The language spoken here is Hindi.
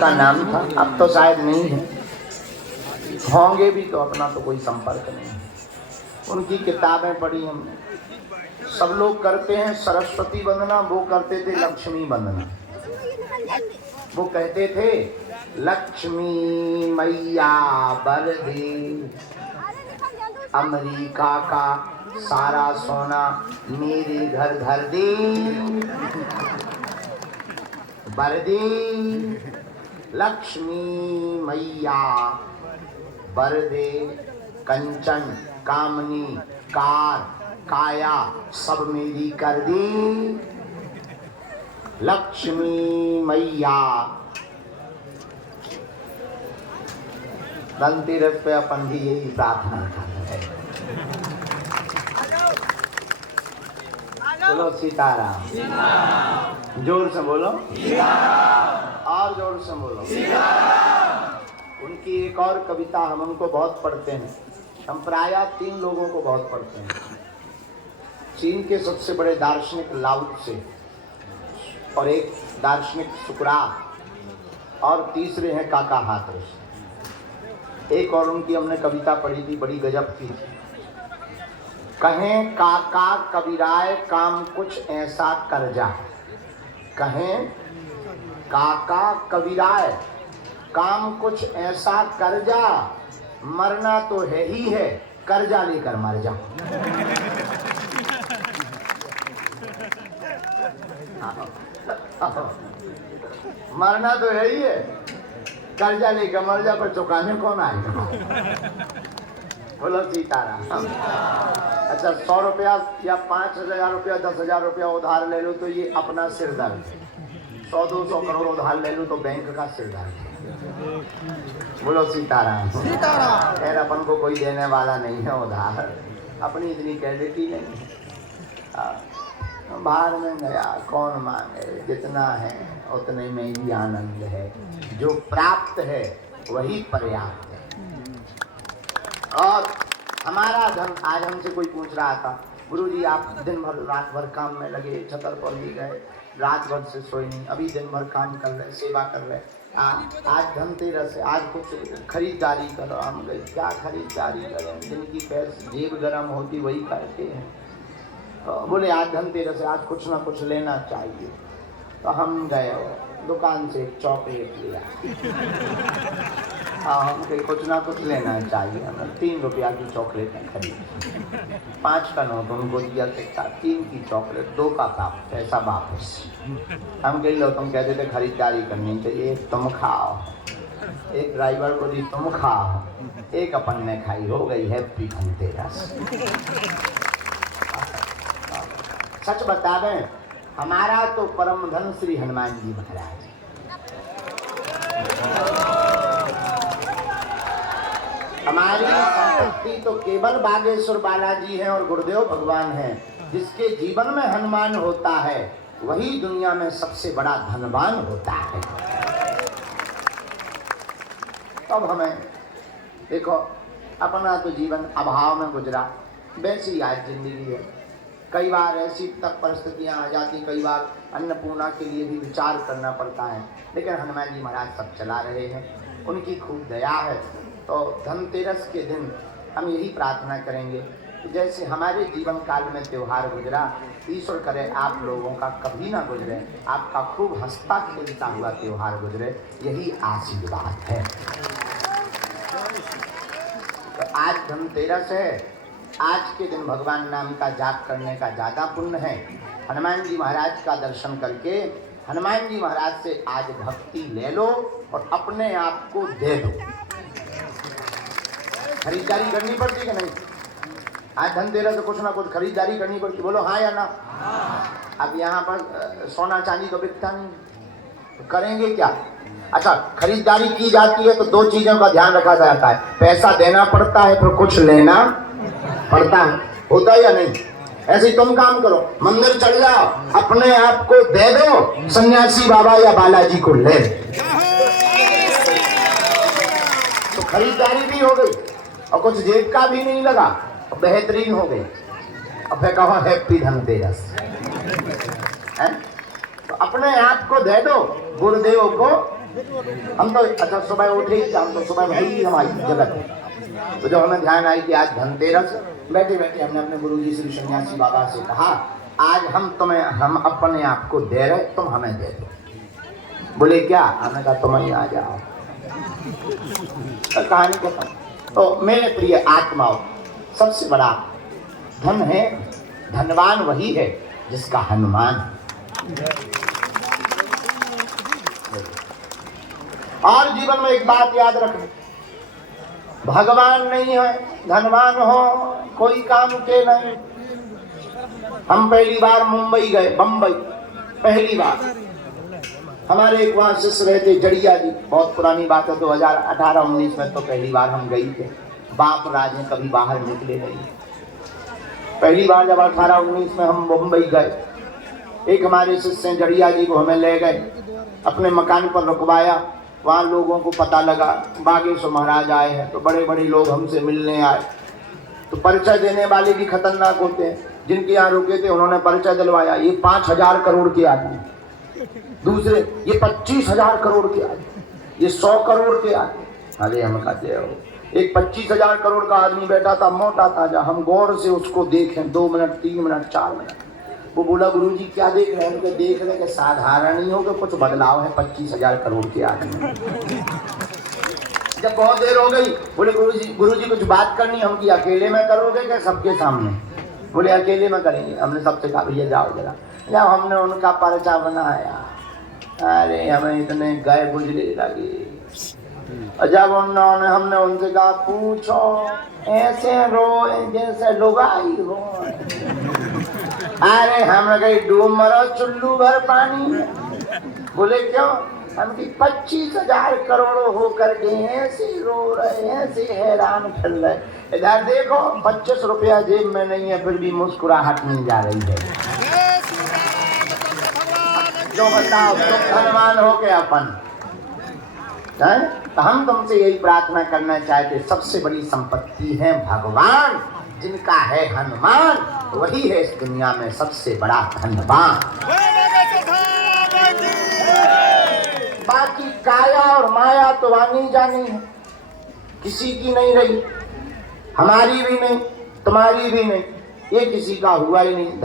का नाम था, अब तो शायद नहीं है, होंगे भी तो अपना तो कोई संपर्क नहीं है। उनकी किताबें पढ़ी हमने। सब लोग करते हैं सरस्वती वंदना, वो करते थे लक्ष्मी वंदना। वो कहते थे लक्ष्मी मैया बरदे अमेरिका का सारा सोना मेरे घर धर दे, बरदे लक्ष्मी मैया बरदे कंचन कामनी कार काया सब मेरी कर दी, लक्ष्मी मैया। धनतेरस पे अपन भी यही प्रार्थना कर रहे हैं। बोलो सीताराम, जोर से बोलो, और जोर से बोलो। उनकी एक और कविता हम उनको बहुत पढ़ते हैं। हम प्रायः 3 लोगों को बहुत पढ़ते हैं। चीन के सबसे बड़े दार्शनिक लाओ त्से, और एक दार्शनिक सुकरात, और तीसरे हैं काका हाथरस। एक और उनकी हमने कविता पढ़ी थी, बड़ी गजब की थी। कहें काका कबीराय काम कुछ ऐसा कर जा, कहें काका कबीराय काम कुछ ऐसा कर जा, मरना तो है ही है, कर्जा लेकर मर जा। मरना तो है ही है, कर्जा लेकर मर जा, पर चुकाने कौन आएगा? बोलो सीताराम। अच्छा, 100 रुपया या 5,000 रुपया 10,000 रुपया उधार ले लो तो ये अपना सिर दर्द, 100-200 करोड़ उधार ले लो तो बैंक का सिर दर्द। बोलो सीताराम। खैर अपन को कोई देने वाला नहीं है उधार, अपनी इतनी क्रेडिटी नहीं है। बाहर में गया कौन मांगे, जितना है उतने में ही आनंद है, जो प्राप्त है वही पर्याप्त है। और हमारा धन, आज हमसे कोई पूछ रहा था, गुरुजी आप दिन भर रात भर काम में लगे, छतर पर भी गए, रात भर से सोए नहीं, अभी दिन भर काम कर रहे, सेवा कर रहे, आज धनतेरस है, आज कुछ खरीदारी करो। हम गए, क्या खरीदारी करें, जिनकी पैसे जेब गर्म होती वही करते हैं। तो बोले आज धनतेरस है, आज कुछ ना कुछ लेना चाहिए। तो हम गए, दुकान से एक चॉकलेट लिया। हम कहीं कुछ ना कुछ लेना चाहिए, हमें 3 रुपया की चॉकलेट खरीदी, 5 का नोट उनको दिया, 3 की चॉकलेट, 2 का पैसा वापस। हम कहीं लोग तुम कहते थे खरीदारी करनी चाहिए, तुम खाओ, एक ड्राइवर को दी तुम खाओ, एक अपन ने खाई, हो गई हैप्पी धनतेरस। सच बता दें, हमारा तो परम धन श्री हनुमान जी महाराज। हमारी संपत्ति तो केवल बागेश्वर बालाजी हैं और गुरुदेव भगवान हैं। जिसके जीवन में हनुमान होता है वही दुनिया में सबसे बड़ा धनवान होता है। तब हमें देखो, अपना तो जीवन अभाव में गुजरा, वैसी आज जिंदगी है। कई बार ऐसी तक परिस्थितियां आ जाती, कई बार अन्नपूर्णा के लिए भी विचार करना पड़ता है, लेकिन हनुमान जी महाराज सब चला रहे हैं, उनकी खूब दया है। तो धनतेरस के दिन हम यही प्रार्थना करेंगे कि जैसे हमारे जीवन काल में त्यौहार गुजरा, ईश्वर करे आप लोगों का कभी ना गुजरे, आपका खूब हंसता खेलता हुआ त्यौहार गुजरे, यही आशीर्वाद है। तो आज धनतेरस है, आज के दिन भगवान नाम का जाप करने का ज़्यादा पुण्य है। हनुमान जी महाराज का दर्शन करके हनुमान जी महाराज से आज भक्ति ले लो और अपने आप को दे दो। खरीदारी करनी पड़ती कि नहीं? आज धनतेरस तो कुछ ना कुछ खरीदारी करनी पड़ती, बोलो हाँ या ना? अब यहाँ पर सोना चांदी तो बिकता नहीं, तो करेंगे क्या? अच्छा, खरीदारी की जाती है तो 2 चीजों का ध्यान रखा जाता है, पैसा देना पड़ता है, फिर कुछ लेना पड़ता है, होता है या नहीं? ऐसे ही तुम काम करो, मंदिर चढ़ जाओ, अपने आप को दे दो, सन्यासी बाबा या बालाजी को ले, तो खरीदारी भी हो गई और कुछ जेब का भी नहीं लगा, बेहतरीन हो गई। अब फिर कहो हैप्पी धनतेरस है? तो अपने आप को दे दो, गुरुदेव को हम तो अच्छा सुबह उठे ही, हम तो सुबह भाई हमारी जगत है। तो जब हमें ध्यान आई कि आज धनतेरस, बैठे बैठे हमने अपने गुरुजी श्री सन्यासी बाबा से कहा, आज हम अपने आप को दे रहे, तुम हमें दे दो। बोले क्या? हमने कहा तुम ही आ जाओ। कहानी खत्म। तो मेरे प्रिय आत्माओं, सबसे बड़ा धन है, धनवान वही है जिसका हनुमान। और जीवन में एक बात याद रखना, भगवान नहीं है, धनवान हो कोई काम के नहीं। हम पहली बार मुंबई गए, बंबई पहली बार, हमारे एक वहां शिष्य रहते जड़िया जी, बहुत पुरानी बात है, 2018-19 में तो पहली बार हम गए थे। बाप राज में कभी बाहर निकले नहीं। पहली बार जब 18-19 में हम मुंबई गए, एक हमारे शिष्य जड़िया जी को हमें ले गए, अपने मकान पर रुकवाया। वहाँ लोगों को पता लगा बागेश्वर महाराज आए हैं, तो बड़े बड़े लोग हमसे मिलने आए। तो परिचय देने वाले भी खतरनाक होते हैं। जिनके यहाँ रुके थे उन्होंने परिचय दिलवाया, ये 5,000 करोड़ के आदमी, दूसरे ये 25,000 करोड़ के आदमी, ये 100 करोड़ के आदमी। अरे हम कहते हो, एक 25,000 करोड़ का आदमी बैठा था, मोटा ताजा, हम गौर से उसको देखें 2 मिनट 3 मिनट 4 मिनट। वो बोला गुरुजी क्या देख रहे हैं? उनके देख रहे कि साधारण ही हो कि कुछ बदलाव है 25,000 करोड़ के आदमी। जब बहुत देर हो गई, बोले गुरुजी कुछ बात करनी। हम की अकेले में करोगे क्या सबके सामने? बोले अकेले में करेंगे। हमने सबसे कहा भैया जाओ जरा। जब हमने उनका पर्चा बनाया, अरे हमें इतने गए गुजरे लगे। जब हमने उनसे कहा पूछो, ऐसे रोए जैसे लुगाई हो। अरे हम गए डूब मरो चुल्लू भर पानी में। बोले क्यों? हम की 25,000 करोड़ होकर के ऐसे रो रहे, ऐसे हैरान कर रहे। इधर देखो 25 रुपया जेब में नहीं है, फिर भी मुस्कुराहट नहीं जा रही है। जो बताओ तुम धनवान हो के अपन है? तो हम तुमसे यही प्रार्थना करना चाहते, सबसे बड़ी संपत्ति है भगवान। जिनका है हनुमान वही है इस दुनिया में सबसे बड़ा धनवान। बाकी काया और माया तो आनी जानी है, किसी की नहीं रही, हमारी भी नहीं, तुम्हारी भी नहीं, ये किसी का हुआ ही नहीं।